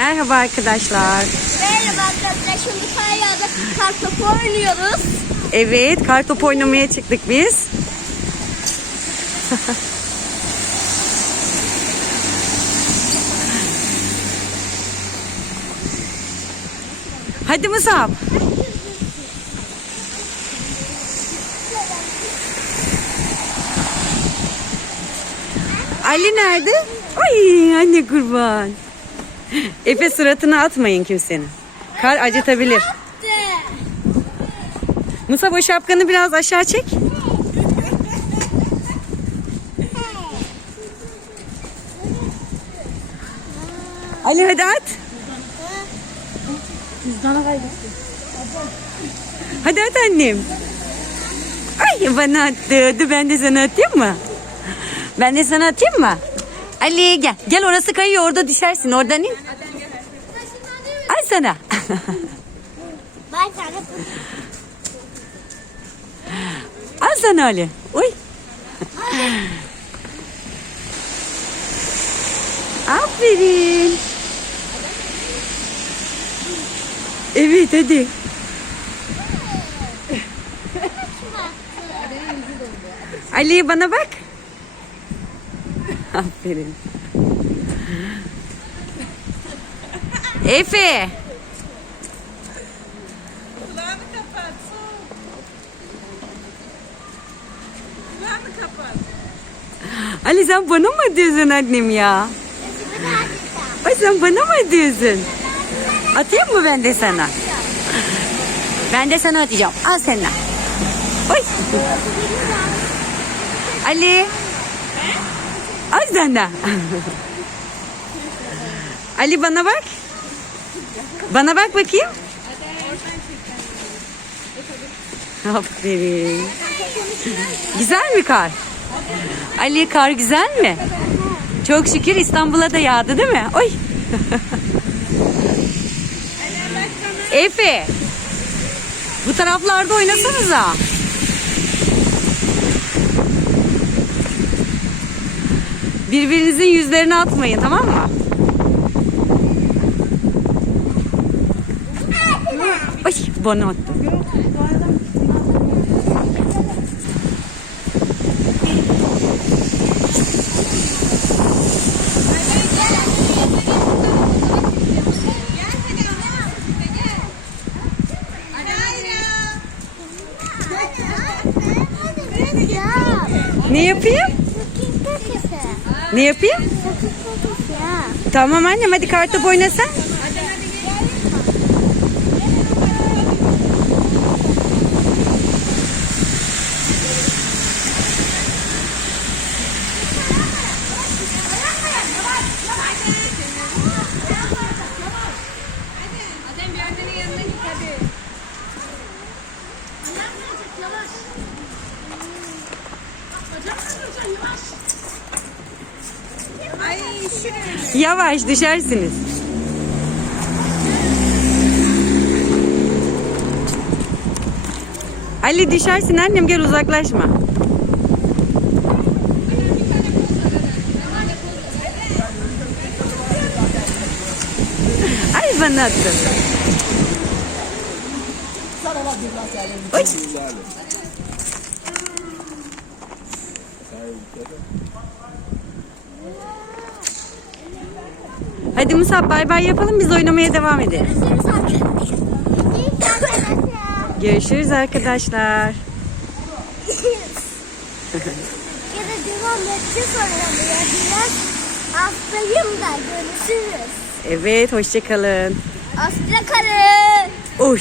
Merhaba arkadaşlar. Merhaba arkadaşlar. Şimdi Kayya'da kartopu oynuyoruz. Evet, kartop oynamaya çıktık biz. Hadi Musab. Ali nerede? Ay anne kurban. Efe suratına atmayın kimsenin. Kar acıtabilir. Musab o şapkanı biraz aşağı çek. Ali hadi at. Hadi at annem. Ay bana attı. Ben de sana atayım mı? Ben de sana atayım mı? Ali gel. Gel orası kayıyor orada düşersin. Oradan in. Ay sana. Ben sana Al sana Ali. Uy. Aferin. Evet hadi. Ali bana bak. Aferin. Efe. Kulağını kapat. Kulağını kapat. Ali sen bana mı diyorsun annem ya? Ay sen bana mı diyorsun? Atayım mı ben de sana? Ben de sana atacağım. Al sen de. Oy. Ali. Sen de. Ali bana bak. Bana bak bakayım. Aferin. Güzel mi kar? Ali kar güzel mi? Çok şükür İstanbul'a da yağdı değil mi? Oy. Efe. Bu taraflarda oynasanıza. Birbirinizin yüzlerini atmayın tamam mı? Ay bana attı. Ne yapayım? Ne yapayım? Tamam annem hadi kartop oyna sen. Adem bir annenin yanına git hadi. Ay şuraya. Yavaş düşersiniz. Ali düşersin annem gel uzaklaşma. Ay bana attın. Oy. Hadi Musab bay bay yapalım biz oynamaya devam edelim. Görüşürüz arkadaşlar. ya da devam edeceğiz oynamaya. Biraz hastayım da görüşürüz. Evet hoşçakalın. Karı. Oy.